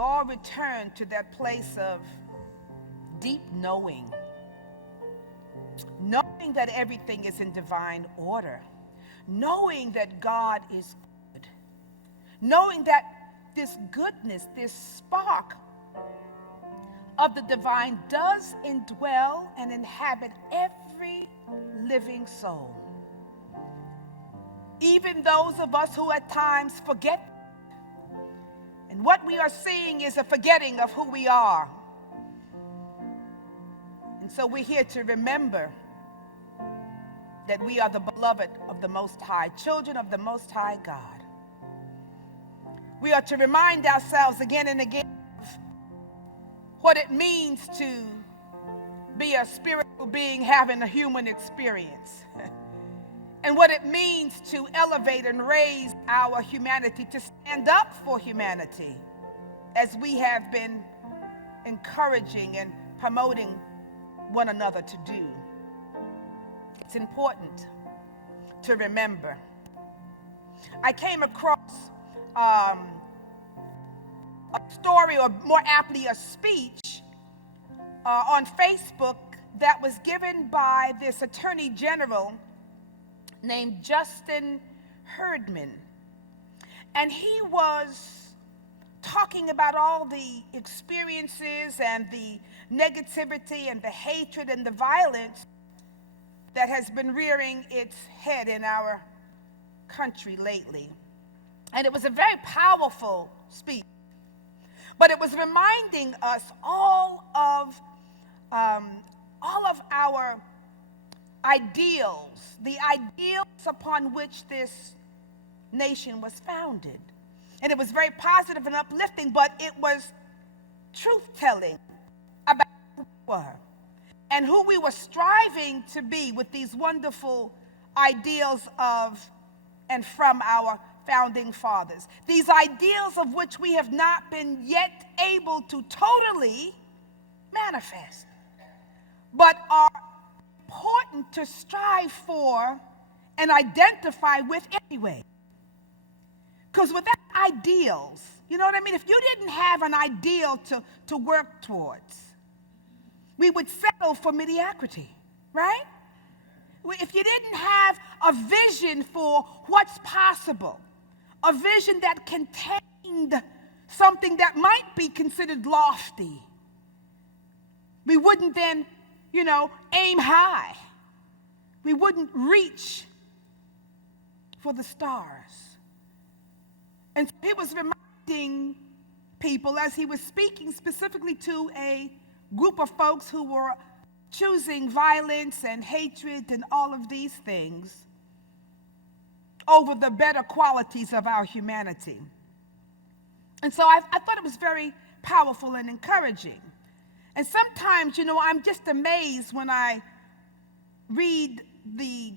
all return to that place of deep knowing that everything is in divine order, knowing that God is good, knowing that this goodness, this spark of the divine does indwell and inhabit every living soul. Even those of us who at times forget, and what we are seeing is a forgetting of who we are. And so we're here to remember that we are the beloved of the Most High, children of the Most High God. We are to remind ourselves again and again of what it means to be a spiritual being having a human experience, and what it means to elevate and raise our humanity, to stand up for humanity, as we have been encouraging and promoting one another to do. It's important to remember. I came across a story, or more aptly a speech, on Facebook that was given by this Attorney General named Justin Herdman. And he was talking about all the experiences and the negativity and the hatred and the violence that has been rearing its head in our country lately. And it was a very powerful speech, but it was reminding us all of our ideals, the ideals upon which this nation was founded. And it was very positive and uplifting, but it was truth-telling about who we were and who we were striving to be with these wonderful ideals of and from our founding fathers. These ideals of which we have not been yet able to totally manifest, but are important to strive for and identify with anyway. Because without ideals, you know what I mean? If you didn't have an ideal to work towards, we would settle for mediocrity, right? If you didn't have a vision for what's possible, a vision that contained something that might be considered lofty, we wouldn't then, aim high. We wouldn't reach for the stars. And so he was reminding people, as he was speaking specifically to a group of folks who were choosing violence and hatred and all of these things over the better qualities of our humanity. And so I thought it was very powerful and encouraging. And sometimes, I'm just amazed when I read the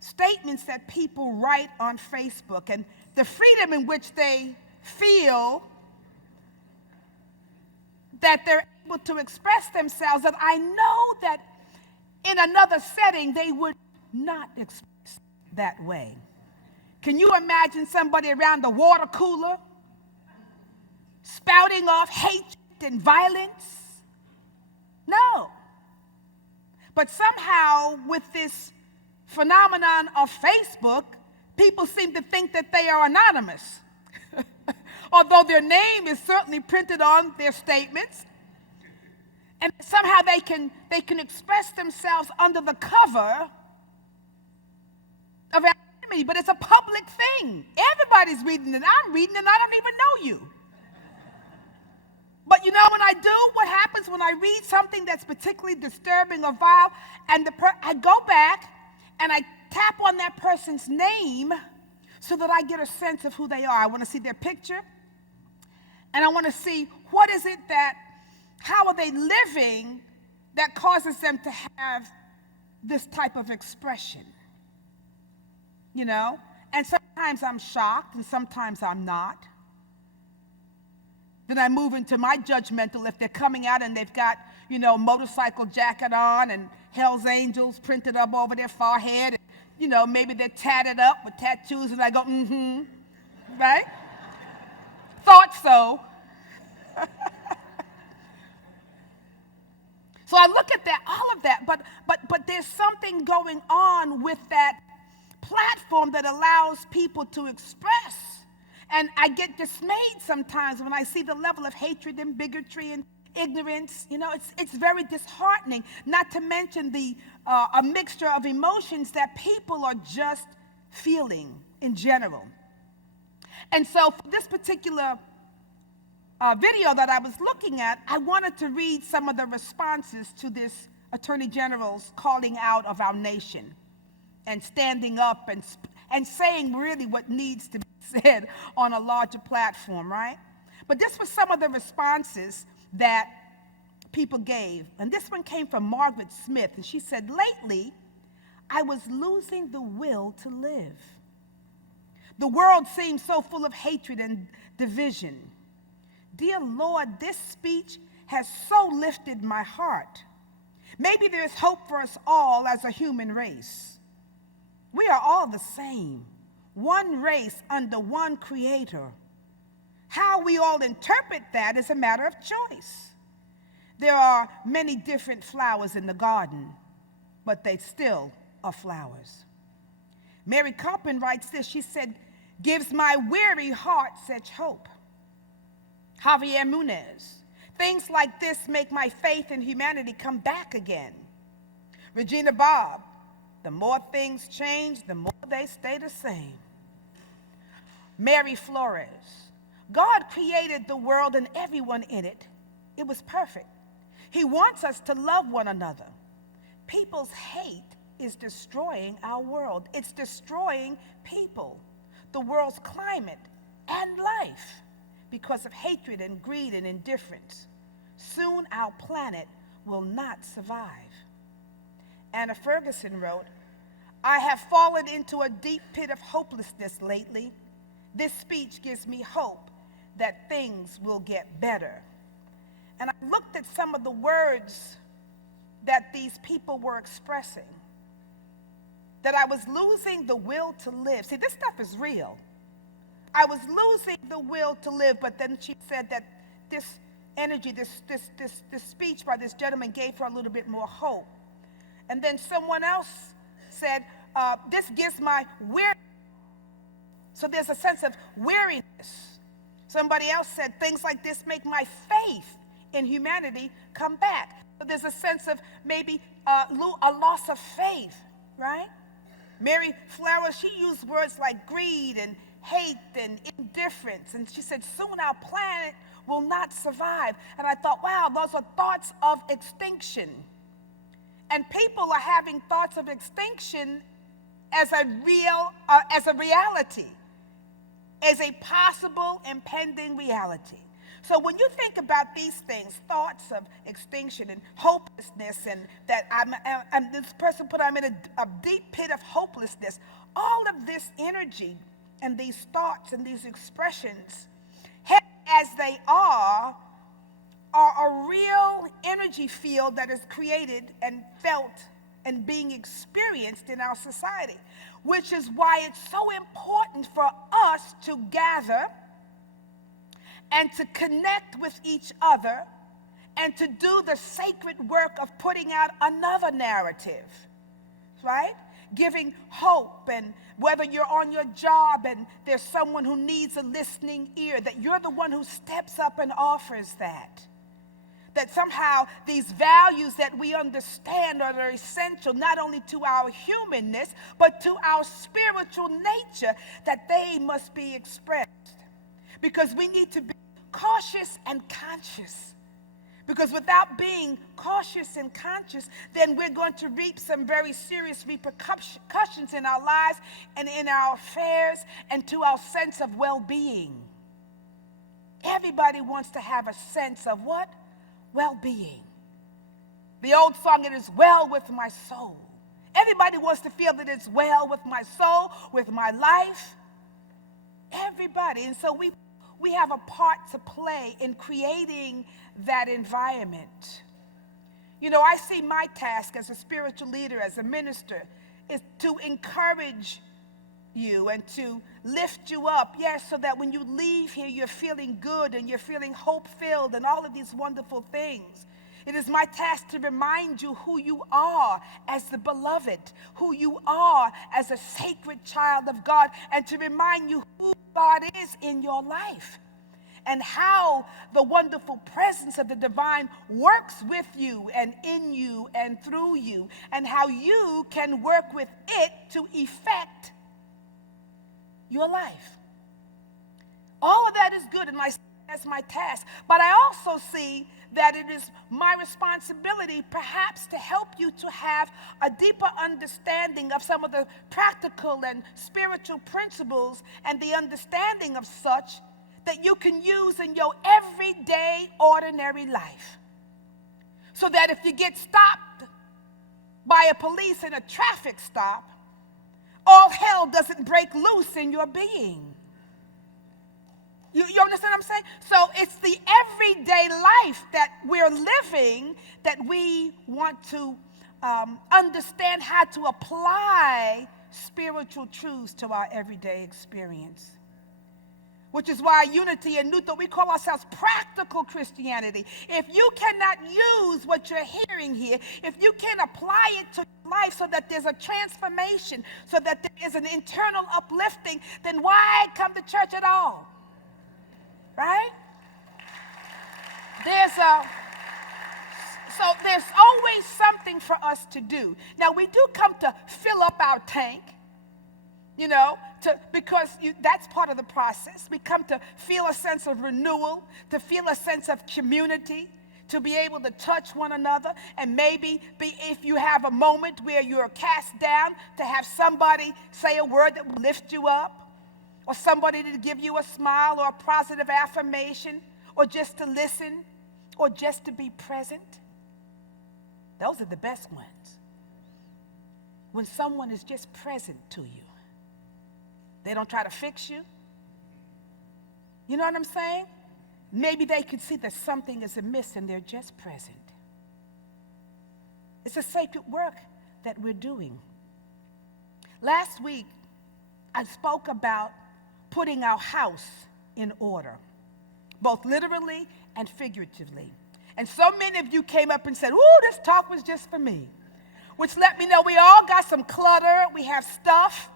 statements that people write on Facebook and the freedom in which they feel that they're able to express themselves, that I know that in another setting they would not express that way. Can you imagine somebody around the water cooler spouting off hatred and violence? No. But somehow with this phenomenon of Facebook, people seem to think that they are anonymous. Although their name is certainly printed on their statements. And somehow they can express themselves under the cover of anonymity, but it's a public thing. Everybody's reading it. I'm reading it and I don't even know you. But when I do, what happens when I read something that's particularly disturbing or vile, and I go back and I tap on that person's name so that I get a sense of who they are. I want to see their picture, and I want to see how are they living that causes them to have this type of expression, And sometimes I'm shocked, and sometimes I'm not. Then I move into my judgmental if they're coming out and they've got, motorcycle jacket on and Hell's Angels printed up over their forehead. And, maybe they're tatted up with tattoos, and I go, right? Thought so. So I look at that, all of that, but there's something going on with that platform that allows people to express. And I get dismayed sometimes when I see the level of hatred and bigotry and ignorance. You know, it's very disheartening, not to mention a mixture of emotions that people are just feeling in general. And so for this particular video that I was looking at, I wanted to read some of the responses to this Attorney General's calling out of our nation and standing up and saying really what needs to be said on a larger platform, right? But this was some of the responses that people gave. And this one came from Margaret Smith, and she said, "Lately, I was losing the will to live. The world seems so full of hatred and division. Dear Lord, this speech has so lifted my heart. Maybe there is hope for us all as a human race. We are all the same, one race under one creator. How we all interpret that is a matter of choice. There are many different flowers in the garden, but they still are flowers." Mary Coppin writes this. She said, "Gives my weary heart such hope." Javier Munez, "Things like this make my faith in humanity come back again." Regina Bob, "The more things change, the more they stay the same." Mary Flores, "God created the world and everyone in it. It was perfect. He wants us to love one another. People's hate is destroying our world. It's destroying people, the world's climate, and life because of hatred and greed and indifference. Soon our planet will not survive." Anna Ferguson wrote, "I have fallen into a deep pit of hopelessness lately. This speech gives me hope that things will get better." And I looked at some of the words that these people were expressing, that I was losing the will to live. See, this stuff is real. I was losing the will to live, but then she said that this energy, this speech by this gentleman gave her a little bit more hope. And then someone else said, "This gives my weariness." So there's a sense of weariness. Somebody else said, "Things like this make my faith in humanity come back." So there's a sense of maybe a loss of faith, right? Mary Flowers, she used words like greed and hate and indifference. And she said, "Soon our planet will not survive." And I thought, wow, those are thoughts of extinction. And people are having thoughts of extinction as a reality, as a possible impending reality. So when you think about these things, thoughts of extinction and hopelessness, and that this person put, "I'm in a deep pit of hopelessness," all of this energy and these thoughts and these expressions, heavy as they are a real energy field that is created and felt and being experienced in our society, which is why it's so important for us to gather and to connect with each other and to do the sacred work of putting out another narrative, right? Giving hope, and whether you're on your job and there's someone who needs a listening ear, that you're the one who steps up and offers that. That somehow these values that we understand are essential not only to our humanness, but to our spiritual nature, that they must be expressed. Because we need to be cautious and conscious. Because without being cautious and conscious, then we're going to reap some very serious repercussions in our lives and in our affairs and to our sense of well-being. Everybody wants to have a sense of what? Well-being. The old song, "It is well with my soul." Everybody wants to feel that it's well with my soul, with my life. Everybody. And so we have a part to play in creating that environment. You know, I see my task as a spiritual leader, as a minister, is to encourage you and to lift you up, yes, so that when you leave here, you're feeling good and you're feeling hope-filled and all of these wonderful things. It is my task to remind you who you are as the beloved, who you are as a sacred child of God, and to remind you who God is in your life and how the wonderful presence of the divine works with you and in you and through you, and how you can work with it to effect your life. All of that is good, and that's my task. But I also see that it is my responsibility perhaps to help you to have a deeper understanding of some of the practical and spiritual principles and the understanding of such that you can use in your everyday, ordinary life. So that if you get stopped by a police in a traffic stop, all hell doesn't break loose in your being. You understand what I'm saying? So it's the everyday life that we're living that we want to understand how to apply spiritual truths to our everyday experience. Which is why Unity and Newton, we call ourselves practical Christianity. If you cannot use what you're hearing here, if you can't apply it to life so that there's a transformation, so that there is an internal uplifting, then why come to church at all? Right? So there's always something for us to do. Now, we do come to fill up our tank, because that's part of the process. We come to feel a sense of renewal, to feel a sense of community, to be able to touch one another, and maybe if you have a moment where you're cast down, to have somebody say a word that will lift you up, or somebody to give you a smile or a positive affirmation, or just to listen, or just to be present. Those are the best ones. When someone is just present to you. They don't try to fix you. You know what I'm saying? Maybe they could see that something is amiss and they're just present. It's a sacred work that we're doing. Last week, I spoke about putting our house in order, both literally and figuratively. And so many of you came up and said, "Ooh, this talk was just for me," which let me know we all got some clutter. We have stuff.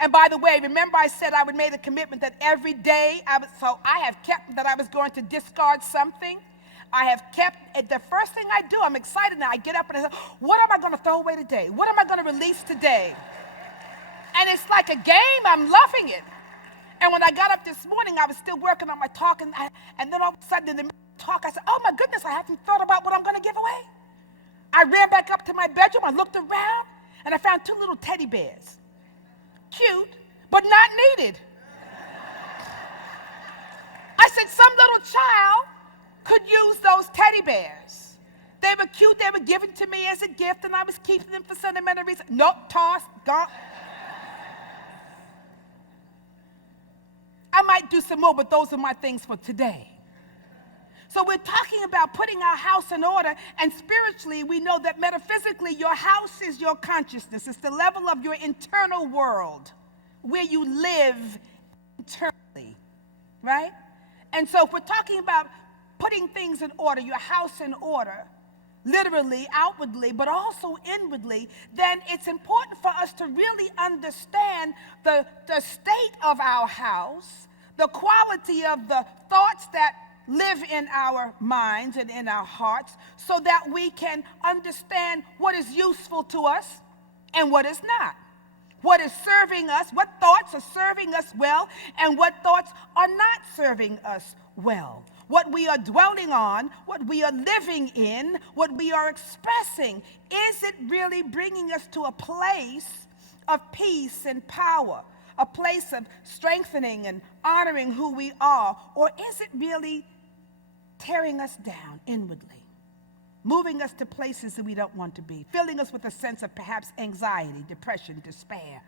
And by the way, remember I said I would make a commitment that every day, I have kept that I was going to discard something. I have kept it. The first thing I do, I'm excited now. I get up and I say, what am I going to throw away today? What am I going to release today? And it's like a game. I'm loving it. And when I got up this morning, I was still working on my talk. And then all of a sudden in the middle of the talk, I said, oh my goodness, I haven't thought about what I'm going to give away. I ran back up to my bedroom. I looked around and I found 2 little teddy bears. Cute, but not needed. I said, some little child could use those teddy bears. They were cute. They were given to me as a gift, and I was keeping them for sentimental reasons. Nope, tossed, gone. I might do some more, but those are my things for today. So we're talking about putting our house in order, and spiritually, we know that metaphysically, your house is your consciousness. It's the level of your internal world, where you live internally, right? And so if we're talking about putting things in order, your house in order, literally, outwardly, but also inwardly, then it's important for us to really understand the state of our house, the quality of the thoughts that live in our minds and in our hearts, so that we can understand what is useful to us and what is not. What is serving us, what thoughts are serving us well, and what thoughts are not serving us well. What we are dwelling on, what we are living in, what we are expressing, is it really bringing us to a place of peace and power, a place of strengthening and honoring who we are, or is it really tearing us down inwardly, moving us to places that we don't want to be, filling us with a sense of perhaps anxiety, depression, despair?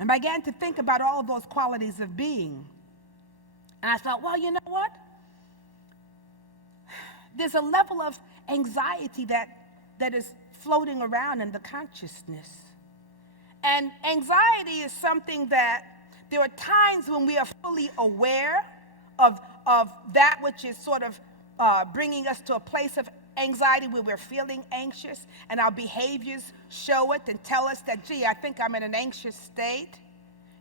And I began to think about all of those qualities of being. And I thought, well, you know what? There's a level of anxiety that is floating around in the consciousness. And anxiety is something that there are times when we are fully aware of that which is sort of bringing us to a place of anxiety where we're feeling anxious, and our behaviors show it and tell us that, gee, I think I'm in an anxious state.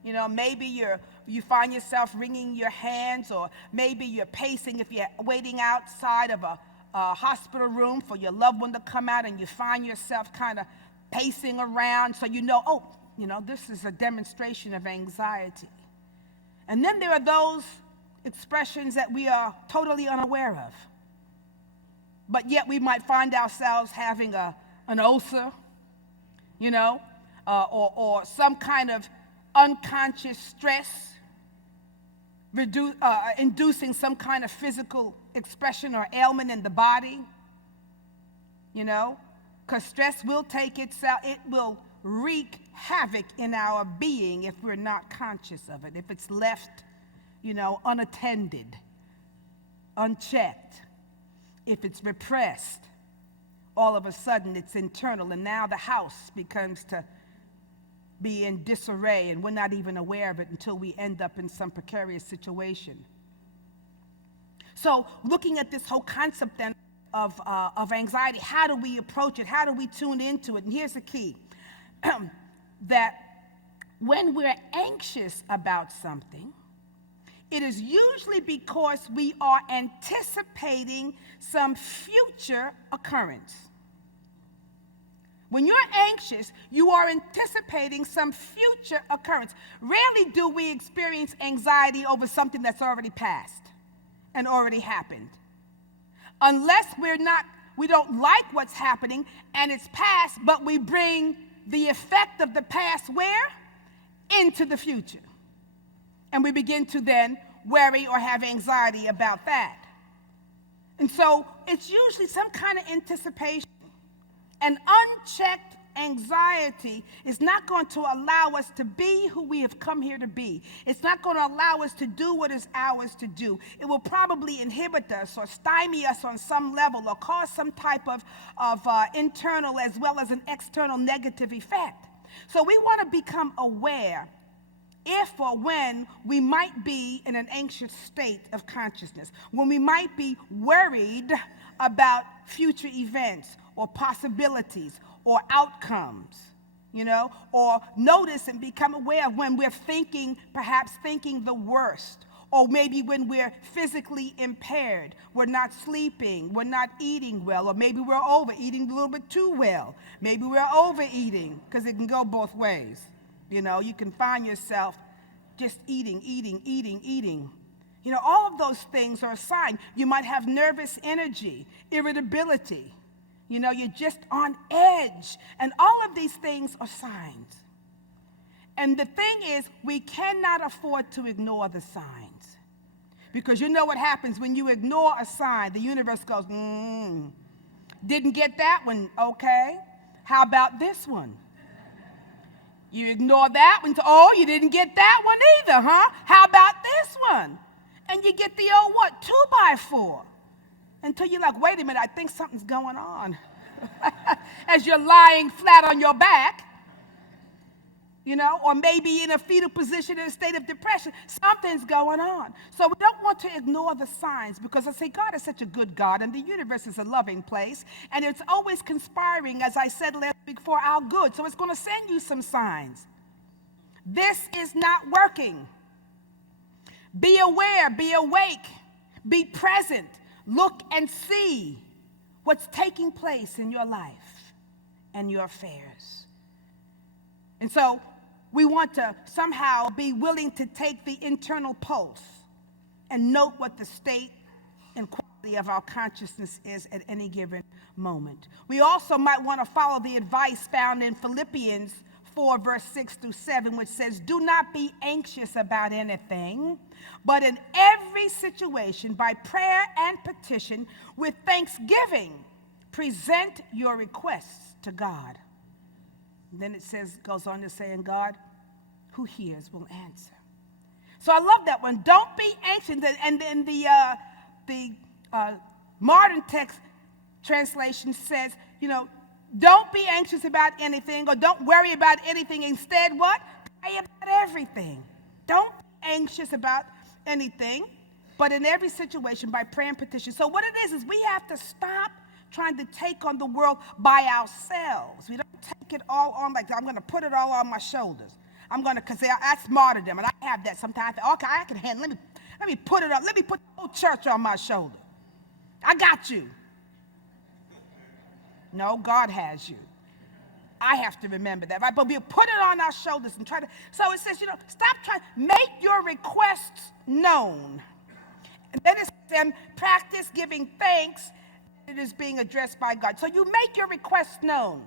You know, maybe you find yourself wringing your hands, or maybe you're pacing if you're waiting outside of a hospital room for your loved one to come out, and you find yourself kind of pacing around, so you know, oh, you know, this is a demonstration of anxiety. And then there are those expressions that we are totally unaware of, but yet we might find ourselves having an ulcer, you know, or some kind of unconscious stress, inducing some kind of physical expression or ailment in the body, you know, because stress will it will wreak havoc in our being if we're not conscious of it, if it's left, you know, unattended, unchecked, if it's repressed. All of a sudden it's internal, and now the house becomes to be in disarray, and we're not even aware of it until we end up in some precarious situation. So looking at this whole concept then of anxiety, how do we approach it? How do we tune into it? And here's the key, that when we're anxious about something, it is usually because we are anticipating some future occurrence. When you're anxious, you are anticipating some future occurrence. Rarely do we experience anxiety over something that's already passed and already happened. Unless we don't like what's happening and it's past, but we bring the effect of the past where? Into the future. And we begin to then worry or have anxiety about that. And so it's usually some kind of anticipation. An unchecked anxiety is not going to allow us to be who we have come here to be. It's not going to allow us to do what is ours to do. It will probably inhibit us or stymie us on some level, or cause some type of internal as well as an external negative effect. So we want to become aware if or when we might be in an anxious state of consciousness, when we might be worried about future events or possibilities or outcomes, you know, or notice and become aware of when we're perhaps thinking the worst, or maybe when we're physically impaired, we're not sleeping, we're not eating well, or maybe we're overeating a little bit too well. Maybe we're overeating, because it can go both ways. You know, you can find yourself just eating. You know, all of those things are a sign. You might have nervous energy, irritability. You know, you're just on edge. And all of these things are signs. And the thing is, we cannot afford to ignore the signs. Because you know what happens when you ignore a sign? The universe goes, didn't get that one, okay. How about this one? You ignore that one, oh, you didn't get that one either, huh? How about this one? And you get the old what? 2x4. Until you're like, wait a minute, I think something's going on. As you're lying flat on your back, you know, or maybe in a fetal position in a state of depression, something's going on. So we don't want to ignore the signs, because I say God is such a good God, and the universe is a loving place, and it's always conspiring, as I said last week, for our good. So it's going to send you some signs. This is not working. Be aware, be awake, be present. Look and see what's taking place in your life and your affairs. And so we want to somehow be willing to take the internal pulse and note what the state and quality of our consciousness is at any given moment. We also might want to follow the advice found in Philippians 4, verse 6 through 7, which says, do not be anxious about anything, but in every situation, by prayer and petition, with thanksgiving, present your requests to God. And then it goes on to say, and God, who hears, will answer. So I love that one. Don't be anxious. And then the modern text translation says, you know, Don't be anxious about anything, or don't worry about anything. Instead, what? Pray about everything. Don't be anxious about anything, but in every situation by prayer and petition. So what it is we have to stop trying to take on the world by ourselves. We don't take it all on like, I'm going to put it all on my shoulders. I'm going to, because that's martyrdom, and I have that sometimes. Okay, I can handle it. Let me put it up. Let me put the whole church on my shoulder. I got you. No, God has you. I have to remember that, right? But we'll put it on our shoulders and try to. So it says, stop trying. Make your requests known. And then it says, practice giving thanks. It is being addressed by God. So you make your requests known.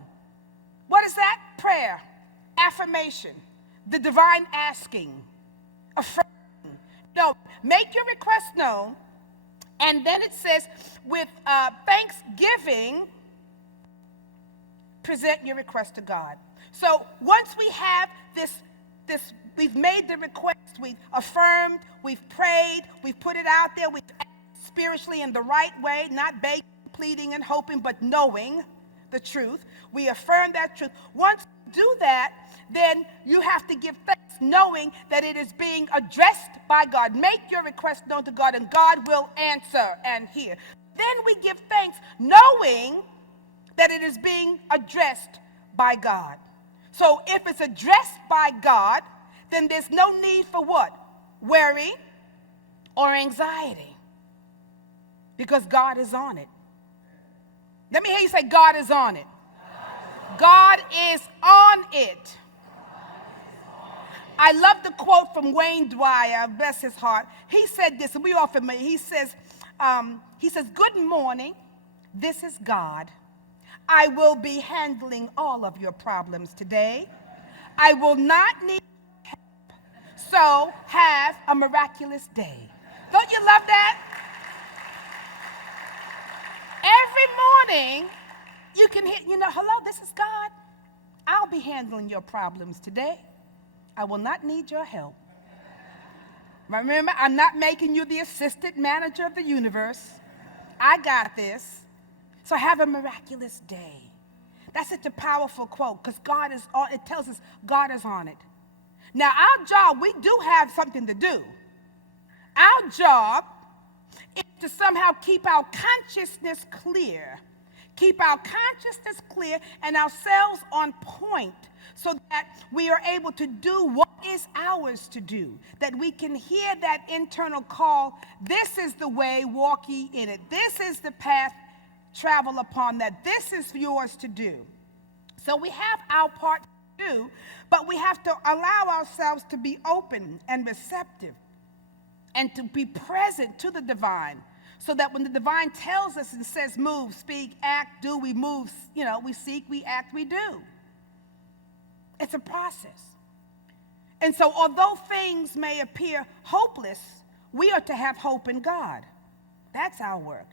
What is that? Prayer, affirmation, the divine asking, affirming. No, make your requests known. And then it says, with thanksgiving, present your request to God. So once we have this, we've made the request, we've affirmed, we've prayed, we've put it out there, we've acted spiritually in the right way, not begging, pleading, and hoping, but knowing the truth. We affirm that truth. Once you do that, then you have to give thanks, knowing that it is being addressed by God. Make your request known to God, and God will answer and hear. Then we give thanks, knowing that it is being addressed by God. So if it's addressed by God, then there's no need for what? Worry or anxiety, because God is on it. Let me hear you say, God is on it. God is on it. I love the quote from Wayne Dwyer, bless his heart. He said this, and we all familiar. He says, good morning, this is God. I will be handling all of your problems today. I will not need help, so have a miraculous day. Don't you love that? Every morning, you can hit, hello, this is God. I'll be handling your problems today. I will not need your help. Remember, I'm not making you the assistant manager of the universe. I got this. So have a miraculous day. That's such a powerful quote, because God is on it. Tells us God is on it. Now, our job, we do have something to do. Our job is to somehow keep our consciousness clear. Keep our consciousness clear and ourselves on point, so that we are able to do what is ours to do, that we can hear that internal call. This is the way, walk ye in it. This is the path, travel upon that. This is yours to do. So we have our part to do, but we have to allow ourselves to be open and receptive and to be present to the divine, so that when the divine tells us and says move, speak, act, do, we move, we seek, we act, we do. It's a process. And so although things may appear hopeless, we are to have hope in God. That's our work,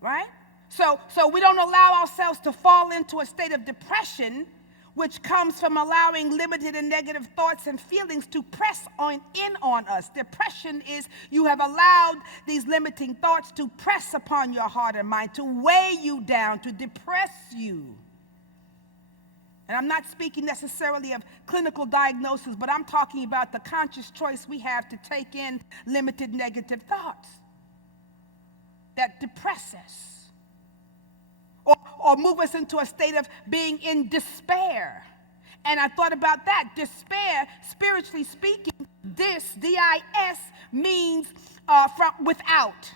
right? So we don't allow ourselves to fall into a state of depression, which comes from allowing limited and negative thoughts and feelings to press in on us. Depression is you have allowed these limiting thoughts to press upon your heart and mind, to weigh you down, to depress you. And I'm not speaking necessarily of clinical diagnosis, but I'm talking about the conscious choice we have to take in limited negative thoughts that depress us, or move us into a state of being in despair. And I thought about that. Despair, spiritually speaking, D-I-S, means from without.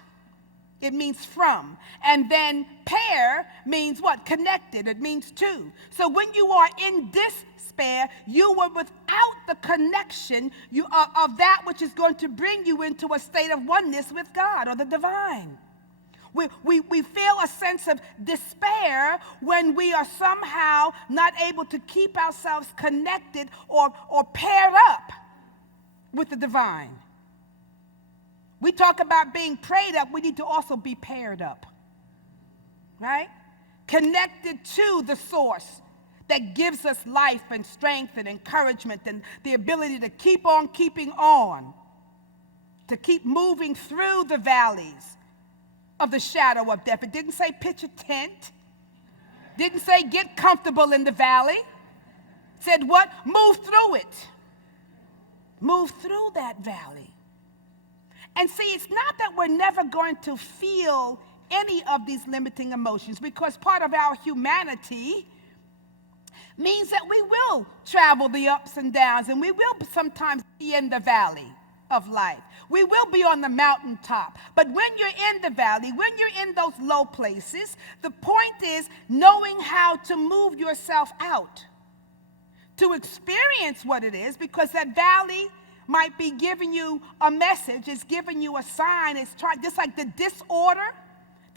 It means from. And then pair means what? Connected. It means to. So when you are in despair, you were without the connection of that which is going to bring you into a state of oneness with God or the divine. We feel a sense of despair when we are somehow not able to keep ourselves connected or paired up with the divine. We talk about being prayed up, we need to also be paired up, right? Connected to the source that gives us life and strength and encouragement and the ability to keep on keeping on, to keep moving through the valleys of the shadow of death. It didn't say pitch a tent. Didn't say get comfortable in the valley. Said what? Move through it. Move through that valley. And see, it's not that we're never going to feel any of these limiting emotions, because part of our humanity means that we will travel the ups and downs, and we will sometimes be in the valley of life. We will be on the mountaintop. But when you're in the valley, when you're in those low places, the point is knowing how to move yourself out, to experience what it is, because that valley might be giving you a message, it's giving you a sign, it's trying, just like the disorder,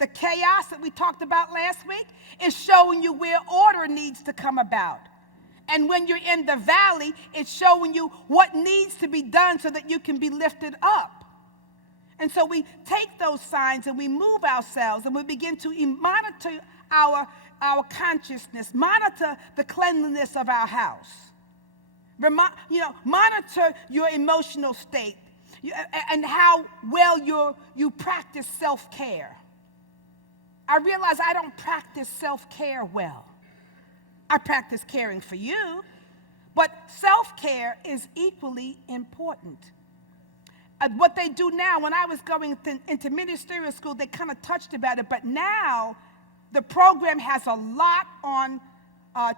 the chaos that we talked about last week, is showing you where order needs to come about. And when you're in the valley, it's showing you what needs to be done so that you can be lifted up. And so we take those signs and we move ourselves and we begin to monitor our consciousness, monitor the cleanliness of our house. Monitor your emotional state and how well you practice self-care. I realize I don't practice self-care well. I practice caring for you, but self-care is equally important. What they do now, when I was going into ministerial school, they kind of touched about it, but now the program has a lot on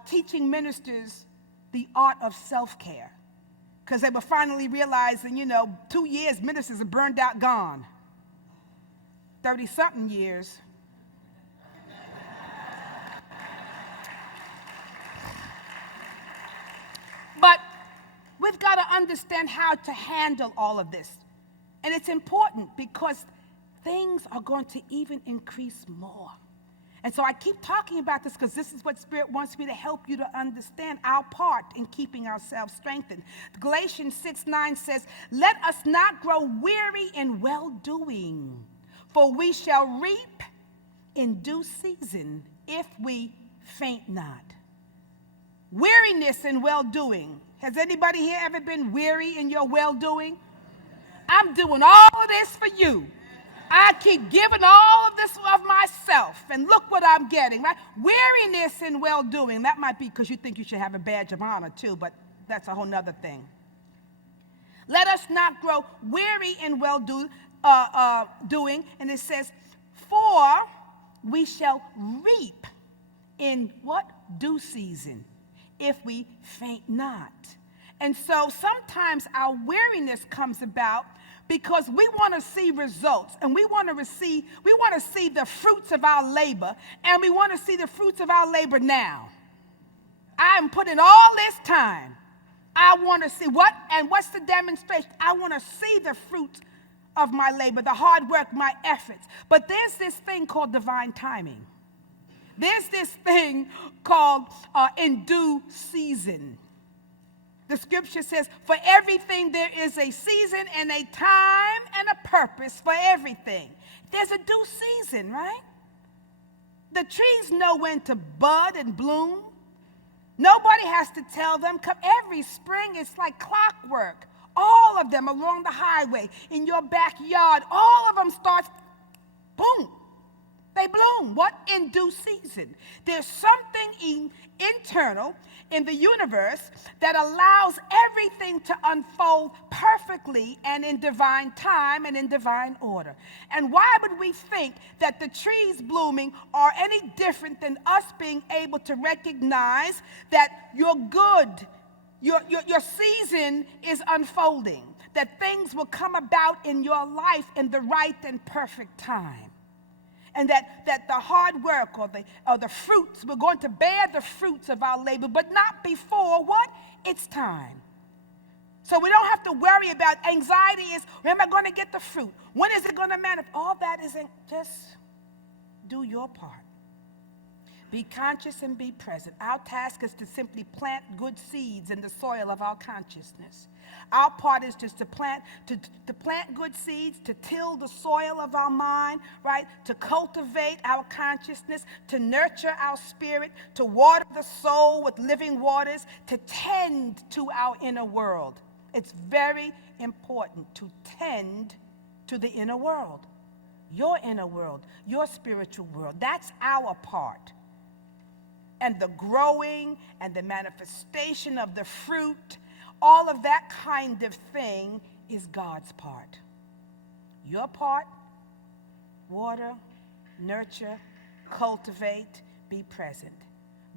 teaching ministers the art of self-care, because they were finally realizing, 2 years ministers are burned out, gone. 30-something years. But we've got to understand how to handle all of this. And it's important because things are going to even increase more. And so I keep talking about this because this is what Spirit wants me to help you to understand our part in keeping ourselves strengthened. Galatians 6:9 says, "Let us not grow weary in well-doing, for we shall reap in due season if we faint not." Weariness in well-doing. Has anybody here ever been weary in your well-doing? I'm doing all of this for you. I keep giving all of this of myself, and look what I'm getting, right? Weariness in well-doing. That might be because you think you should have a badge of honor too, but that's a whole nother thing. Let us not grow weary in well-doing, and it says, "For we shall reap in" what? "Due season, if we faint not." And so sometimes our weariness comes about because we want to see results, and we want to see the fruits of our labor, and we want to see the fruits of our labor now. I'm putting all this time. I want to see what's the demonstration? I want to see the fruit of my labor, the hard work, my efforts. But there's this thing called divine timing. There's this thing called in due season. The scripture says, "For everything there is a season and a time and a purpose for everything." There's a due season, right? The trees know when to bud and bloom. Nobody has to tell them. Every spring, it's like clockwork. All of them along the highway, in your backyard, all of them start, boom. They bloom. What? In due season. There's something internal in the universe that allows everything to unfold perfectly and in divine time and in divine order. And why would we think that the trees blooming are any different than us being able to recognize that you're good, your season is unfolding, that things will come about in your life in the right and perfect time? And that the hard work or the fruits, we're going to bear the fruits of our labor, but not before what? It's time. So we don't have to worry about anxiety is, when am I going to get the fruit? When is it going to manifest? All that isn't, just do your part. Be conscious and be present. Our task is to simply plant good seeds in the soil of our consciousness. Our part is just to plant good seeds, to till the soil of our mind, right? To cultivate our consciousness, to nurture our spirit, to water the soul with living waters, to tend to our inner world. It's very important to tend to the inner world, your spiritual world. That's our part. and the growing and the manifestation of the fruit, all of that kind of thing is God's part. Your part, water, nurture, cultivate, be present.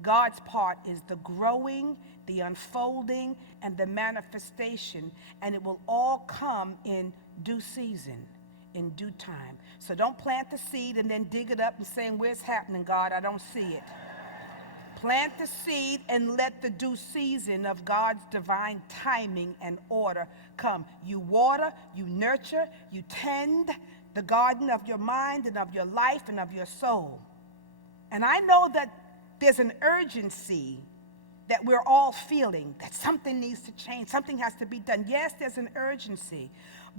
God's part is the growing, the unfolding, and the manifestation, and it will all come in due season, in due time. So don't plant the seed and then dig it up and saying, where's happening, God? I don't see it. Plant the seed and let the due season of God's divine timing and order come. You water, you nurture, you tend the garden of your mind and of your life and of your soul. And I know that there's an urgency that we're all feeling, that something needs to change, something has to be done. Yes, there's an urgency,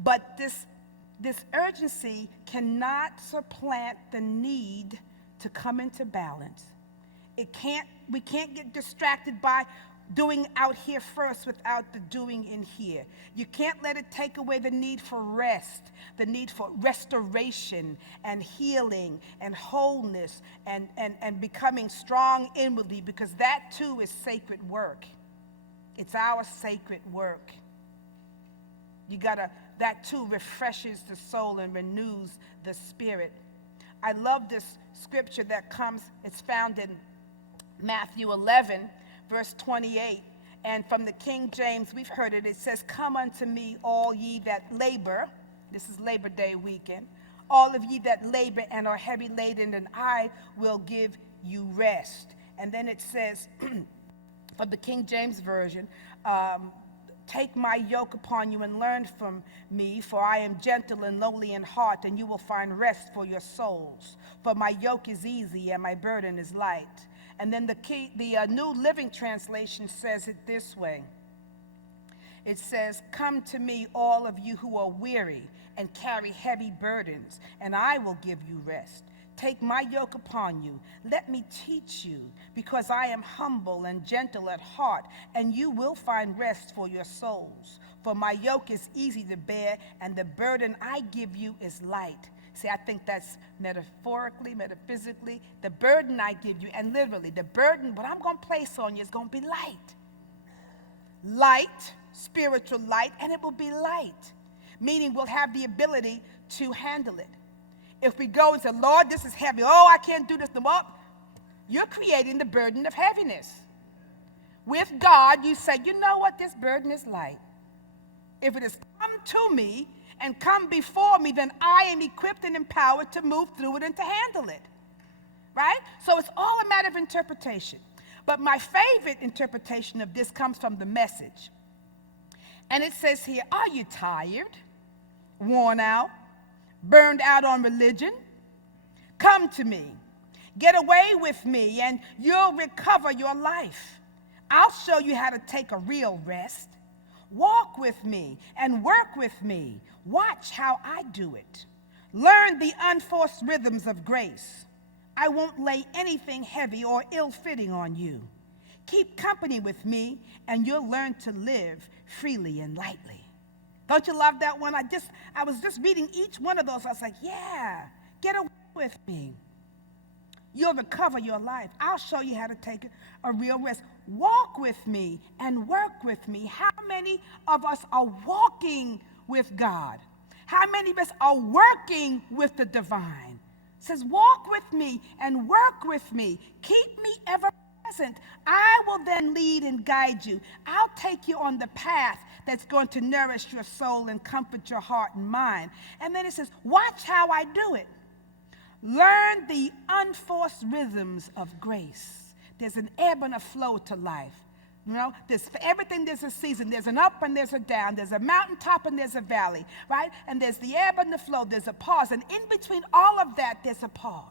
but this urgency cannot supplant the need to come into balance. We can't get distracted by doing out here first without the doing in here. You can't let it take away the need for rest, the need for restoration and healing and wholeness and becoming strong inwardly, because that too is sacred work. It's our sacred work. That too refreshes the soul and renews the spirit. I love this scripture it's found in Matthew 11, verse 28, and from the King James, we've heard it. It says, come unto me, all ye that labor. This is Labor Day weekend. All of ye that labor and are heavy laden, and I will give you rest. And then it says, from the King James Version, take my yoke upon you and learn from me, for I am gentle and lowly in heart, and you will find rest for your souls. For my yoke is easy and my burden is light. And then the New Living Translation says it this way. It says, come to me, all of you who are weary and carry heavy burdens, and I will give you rest. Take my yoke upon you. Let me teach you, because I am humble and gentle at heart, and you will find rest for your souls. For my yoke is easy to bear, and the burden I give you is light. See, I think that's metaphorically, metaphysically, the burden I give you, and literally, the burden, what I'm going to place on you is going to be light. Light, spiritual light, and it will be light, meaning we'll have the ability to handle it. If we go and say, Lord, this is heavy. Oh, I can't do this. Well, you're creating the burden of heaviness. With God, you say, you know what? This burden is light. If it has come to me and come before me, then I am equipped and empowered to move through it and to handle it. Right? So it's all a matter of interpretation. But my favorite interpretation of this comes from the Message. And it says here, are you tired, worn out, burned out on religion? Come to me. Get away with me and you'll recover your life. I'll show you how to take a real rest. Walk with me and work with me. Watch how I do it. Learn the unforced rhythms of grace. I won't lay anything heavy or ill-fitting on you. Keep company with me and you'll learn to live freely and lightly. Don't you love that one? I was just reading each one of those. I was like, yeah, get away with me. You'll recover your life. I'll show you how to take a real rest. Walk with me and work with me. How many of us are walking with God? How many of us are working with the divine? It says, walk with me and work with me. Keep me ever present. I will then lead and guide you. I'll take you on the path that's going to nourish your soul and comfort your heart and mind. And then it says, watch how I do it. Learn the unforced rhythms of grace. There's an ebb and a flow to life. You know, for everything there's a season. There's an up and there's a down. There's a mountaintop and there's a valley, right? And there's the ebb and the flow. There's a pause. And in between all of that, there's a pause.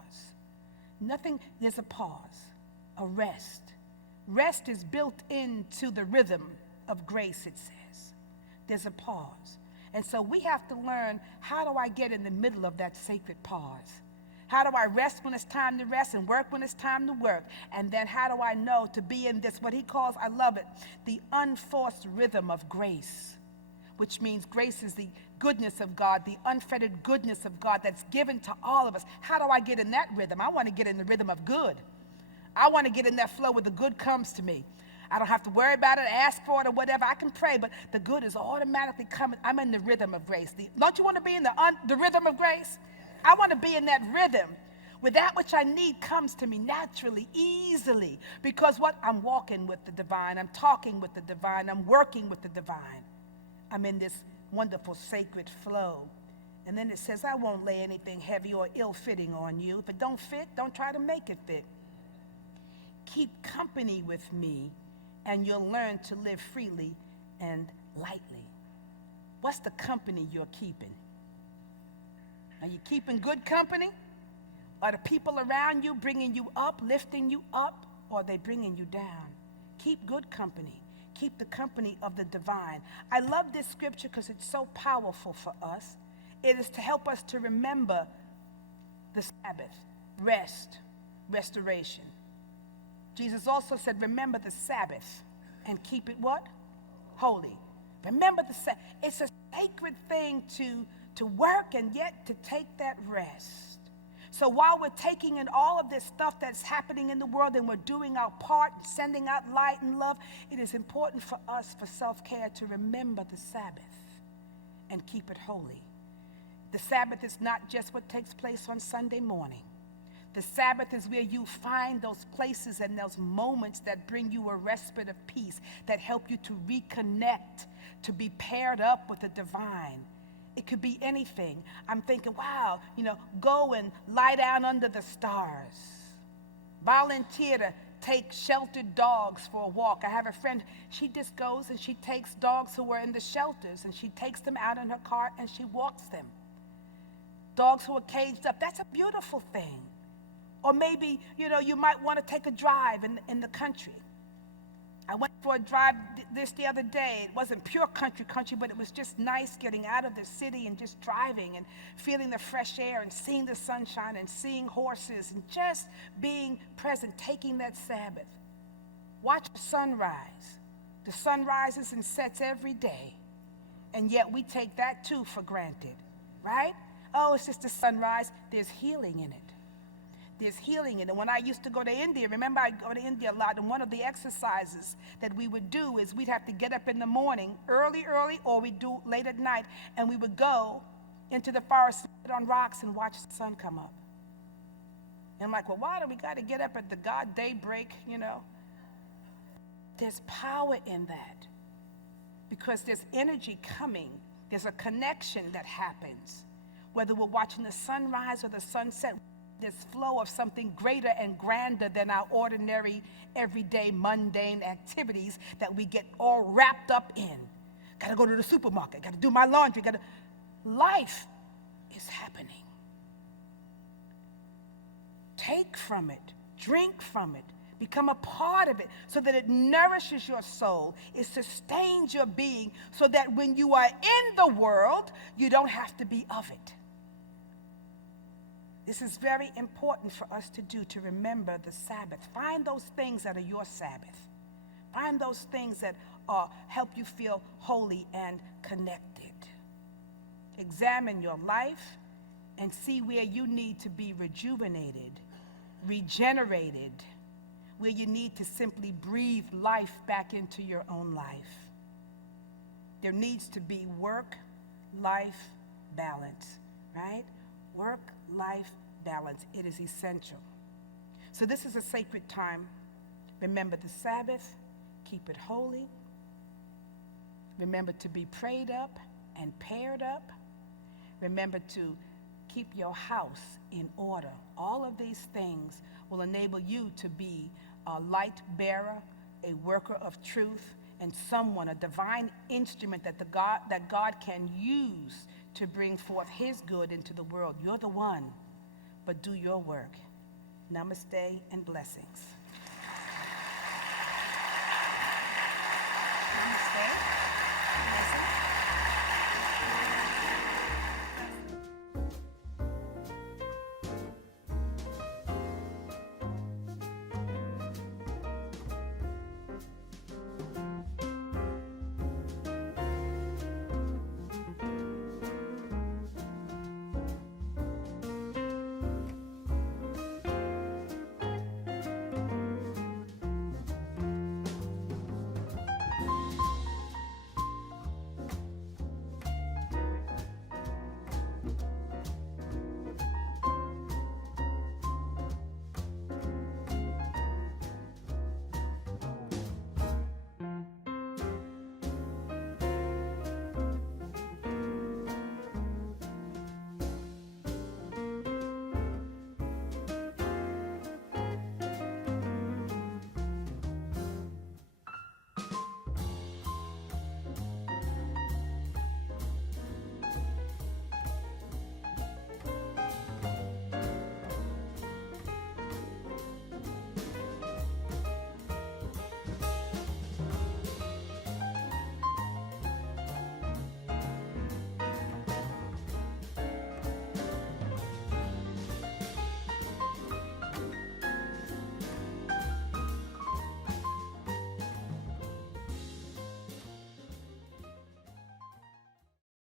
There's a pause, a rest. Rest is built into the rhythm of grace, it says. There's a pause. And so we have to learn, how do I get in the middle of that sacred pause? How do I rest when it's time to rest and work when it's time to work? And then how do I know to be in this, what he calls, I love it, the unforced rhythm of grace, which means grace is the goodness of God, the unfettered goodness of God that's given to all of us. How do I get in that rhythm? I want to get in the rhythm of good. I want to get in that flow where the good comes to me. I don't have to worry about it, ask for it, or whatever. I can pray, but the good is automatically coming. I'm in the rhythm of grace. Don't you want to be in the rhythm of grace? I want to be in that rhythm where that which I need comes to me naturally, easily. Because what? I'm walking with the divine. I'm talking with the divine. I'm working with the divine. I'm in this wonderful sacred flow. And then it says, I won't lay anything heavy or ill-fitting on you. If it don't fit, don't try to make it fit. Keep company with me, and you'll learn to live freely and lightly. What's the company you're keeping? Are you keeping good company? Are the people around you bringing you up, lifting you up, or are they bringing you down? Keep good company. Keep the company of the divine. I love this scripture because it's so powerful for us. It is to help us to remember the Sabbath, rest, restoration. Jesus also said, remember the Sabbath and keep it what? Holy. Remember the Sabbath. It's a sacred thing to work and yet to take that rest. So while we're taking in all of this stuff that's happening in the world and we're doing our part, sending out light and love, it is important for us, for self-care, to remember the Sabbath and keep it holy. The Sabbath is not just what takes place on Sunday morning. The Sabbath is where you find those places and those moments that bring you a respite of peace, that help you to reconnect, to be paired up with the divine. It could be anything. I'm thinking, wow, go and lie down under the stars. Volunteer to take sheltered dogs for a walk. I have a friend, she just goes and she takes dogs who are in the shelters and she takes them out in her car and she walks them. Dogs who are caged up, that's a beautiful thing. Or maybe, you might want to take a drive in the country. I went for a drive the other day. It wasn't pure country, but it was just nice getting out of the city and just driving and feeling the fresh air and seeing the sunshine and seeing horses and just being present, taking that Sabbath. Watch the sunrise. The sun rises and sets every day, and yet we take that too for granted, right? Oh, it's just a sunrise. There's healing in it. There's healing in it. When I used to go to India, remember I go to India a lot, and one of the exercises that we would do is we'd have to get up in the morning, early, or we'd do late at night, and we would go into the forest, sit on rocks, and watch the sun come up. And I'm like, well, why do we got to get up at the God daybreak, There's power in that because there's energy coming. There's a connection that happens. Whether we're watching the sunrise or the sunset, this flow of something greater and grander than our ordinary, everyday, mundane activities that we get all wrapped up in. Got to go to the supermarket, got to do my laundry, Life is happening. Take from it, drink from it, become a part of it so that it nourishes your soul, it sustains your being so that when you are in the world, you don't have to be of it. This is very important for us to do, to remember the Sabbath. Find those things that are your Sabbath. Find those things that help you feel holy and connected. Examine your life and see where you need to be rejuvenated, regenerated, where you need to simply breathe life back into your own life. There needs to be work-life balance, right? Work-life balance. It is essential. So this is a sacred time. Remember the Sabbath. Keep it holy. Remember to be prayed up and paired up. Remember to keep your house in order. All of these things will enable you to be a light bearer, a worker of truth, and someone, a divine instrument that God can use to bring forth his good into the world. You're the one, but do your work. Namaste and blessings.